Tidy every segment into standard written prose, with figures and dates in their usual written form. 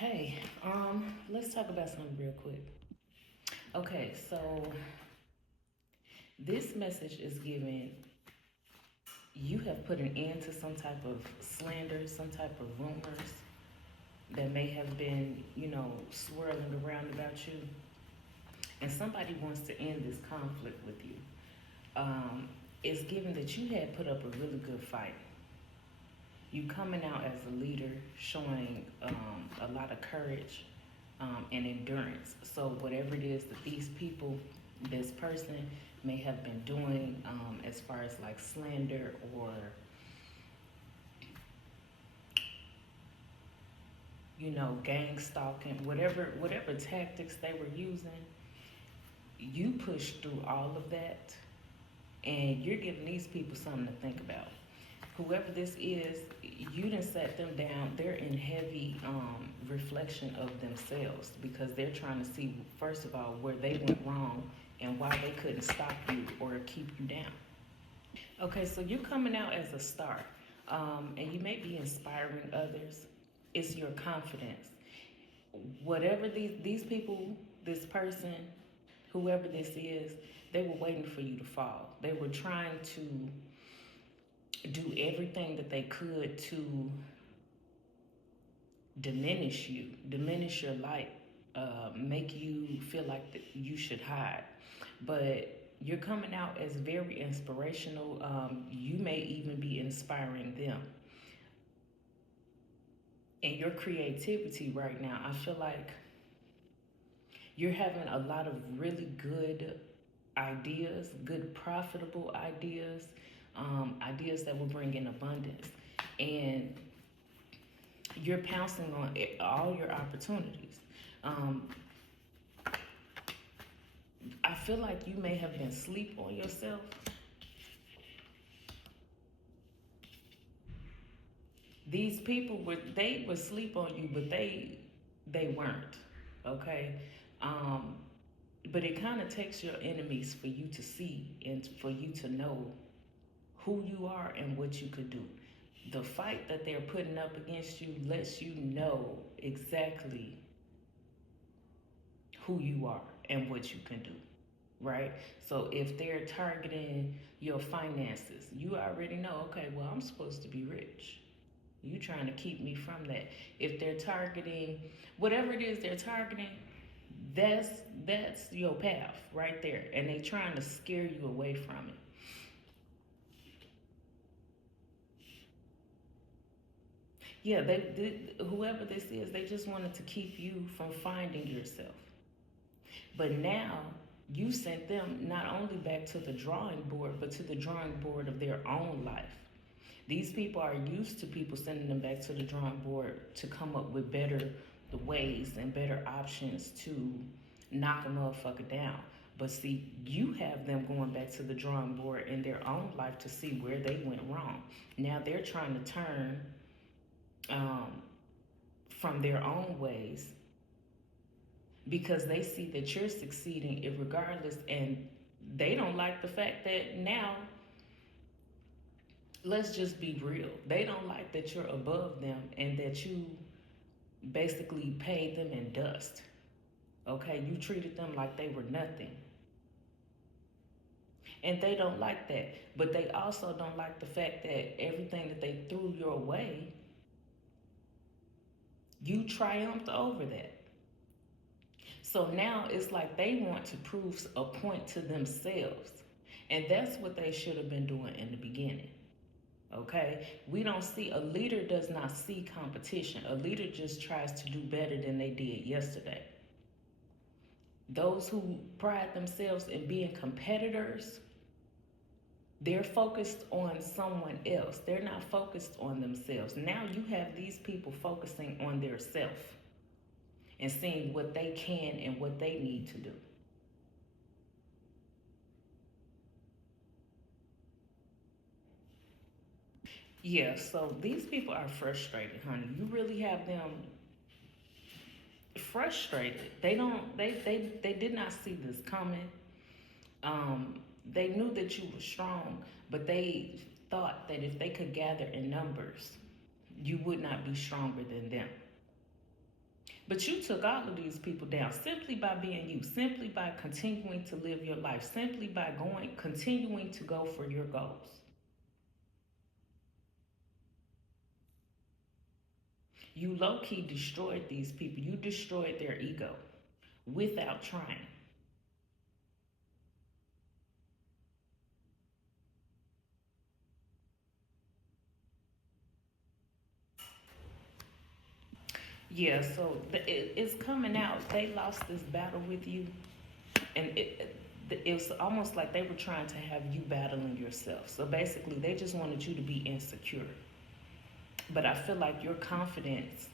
Hey, let's talk about something real quick. Okay, so this message is giving you have put an end to some type of slander, some type of rumors that may have been, swirling around about you, and somebody wants to end this conflict with you. Um, it's given that you had put up a really good fight. You coming out as a leader, showing a lot of courage and endurance. So whatever it is that these people, this person may have been doing, as far as like slander or gang stalking, whatever tactics they were using, you pushed through all of that, and you're giving these people something to think about. Whoever this is, you didn't set them down. They're in heavy reflection of themselves because they're trying to see, first of all, where they went wrong and why they couldn't stop you or keep you down. Okay, so you're coming out as a star, and you may be inspiring others. It's your confidence. Whatever these people, this person, whoever this is, they were waiting for you to fall. They were trying to do everything that they could to diminish you, diminish your light, make you feel like that you should hide. But you're coming out as very inspirational. You may even be inspiring them. And your creativity right now, I feel like you're having a lot of really good ideas, good profitable ideas, ideas that will bring in abundance. And you're pouncing on all your opportunities. Um, I feel like you may have been asleep on yourself. These people were sleep on you, but they weren't. Okay. Um, but it kind of takes your enemies for you to see and for you to know who you are and what you could do. The fight that they're putting up against you lets you know exactly who you are and what you can do, right? So if they're targeting your finances, you already know, okay, well, I'm supposed to be rich. You trying to keep me from that. If they're targeting whatever it is they're targeting, that's that's your path right there. And they trying to scare you away from it. Yeah, whoever this is, they just wanted to keep you from finding yourself. But now you sent them not only back to the drawing board, but to the drawing board of their own life. These people are used to people sending them back to the drawing board to come up with better the ways and better options to knock a motherfucker down. But see, you have them going back to the drawing board in their own life to see where they went wrong. Now they're trying to turn um, from their own ways because they see that you're succeeding regardless, and they don't like the fact that now, let's just be real, they don't like that you're above them and that you basically paid them in dust. Okay, you treated them like they were nothing, and they don't like that. But they also don't like the fact that everything that they threw your way, you triumphed over that. So now it's like they want to prove a point to themselves. And that's what they should have been doing in the beginning. Okay? We don't see, a leader does not see competition. A leader just tries to do better than they did yesterday. Those who pride themselves in being competitors, they're focused on someone else. They're not focused on themselves. Now you have these people focusing on their self and seeing what they can and what they need to do. Yeah, so these people are frustrated, honey. You really have them frustrated. They did not see this coming. They knew that you were strong, but they thought that if they could gather in numbers, you would not be stronger than them. But you took all of these people down simply by being you, simply by continuing to live your life, simply by continuing to go for your goals. You low key destroyed these people. You destroyed their ego without trying. Yeah, so it's coming out. They lost this battle with you, and it was almost like they were trying to have you battling yourself. So basically, they just wanted you to be insecure. But I feel like your confidence,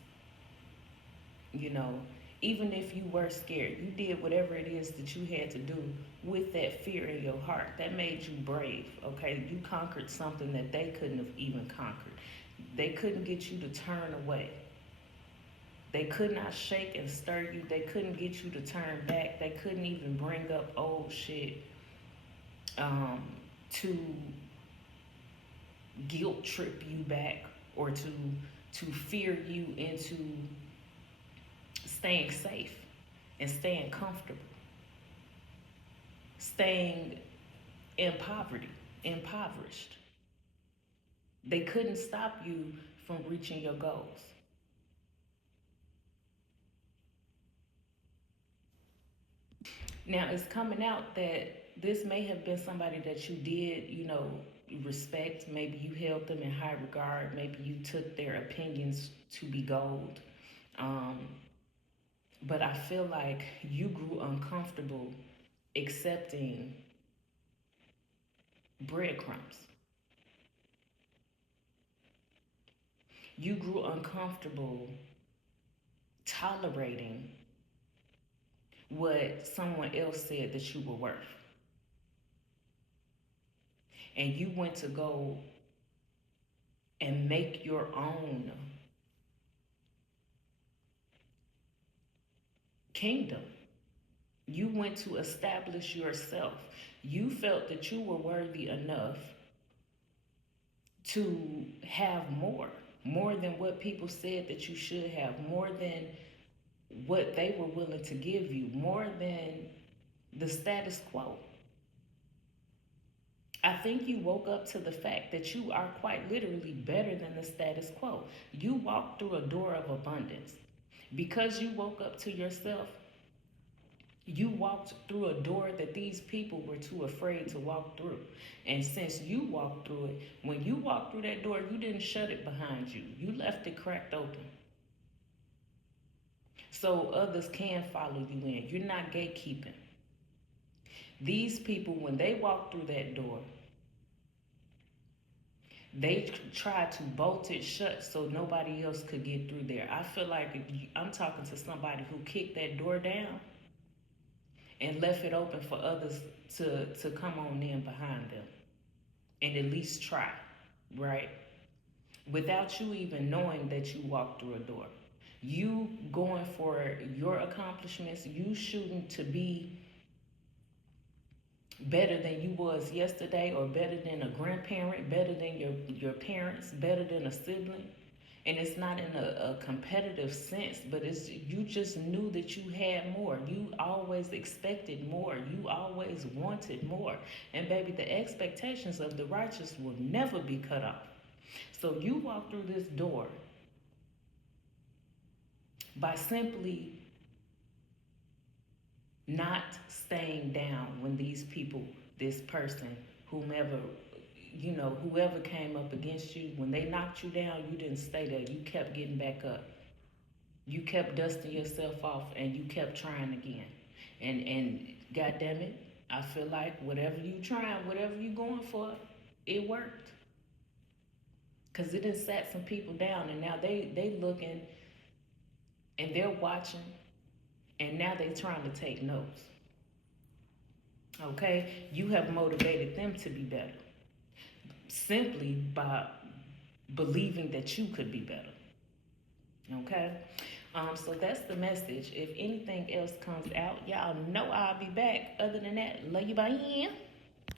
you know, even if you were scared, you did whatever it is that you had to do with that fear in your heart. That made you brave, okay? You conquered something that they couldn't have even conquered. They couldn't get you to turn away. They could not shake and stir you. They couldn't get you to turn back. They couldn't even bring up old shit to guilt trip you back or to fear you into staying safe and staying comfortable, staying in poverty, impoverished. They couldn't stop you from reaching your goals. Now it's coming out that this may have been somebody that you did, respect. Maybe you held them in high regard. Maybe you took their opinions to be gold. Um, but I feel like you grew uncomfortable accepting breadcrumbs. You grew uncomfortable tolerating what someone else said that you were worth. And you went to go and make your own kingdom. You went to establish yourself. You felt that you were worthy enough to have more than what people said that you should have, more than what they were willing to give you, more than the status quo. I think you woke up to the fact that you are quite literally better than the status quo. You walked through a door of abundance. Because you woke up to yourself, you walked through a door that these people were too afraid to walk through. And since you walked through it, when you walked through that door, you didn't shut it behind you. You left it cracked open. So others can follow you in. You're not gatekeeping. These people, when they walked through that door, they tried to bolt it shut so nobody else could get through there. I feel like I'm talking to somebody who kicked that door down and left it open for others to come on in behind them and at least try, right? Without you even knowing that you walked through a door. You going for your accomplishments, you shooting to be better than you was yesterday, or better than a grandparent, better than your parents, better than a sibling. And it's not in a competitive sense, but it's you just knew that you had more. You always expected more. You always wanted more. And baby, the expectations of the righteous will never be cut off. So you walk through this door by simply not staying down when these people, this person, whomever, whoever came up against you, when they knocked you down, you didn't stay there. You kept getting back up. You kept dusting yourself off and you kept trying again. And God damn it, I feel like whatever you trying, whatever you going for, it worked. Cause it done sat some people down, and now they looking and they're watching, and now they trying to take notes. Okay? You have motivated them to be better simply by believing that you could be better. Okay? So that's the message. If anything else comes out, y'all know I'll be back. Other than that, love you, bye.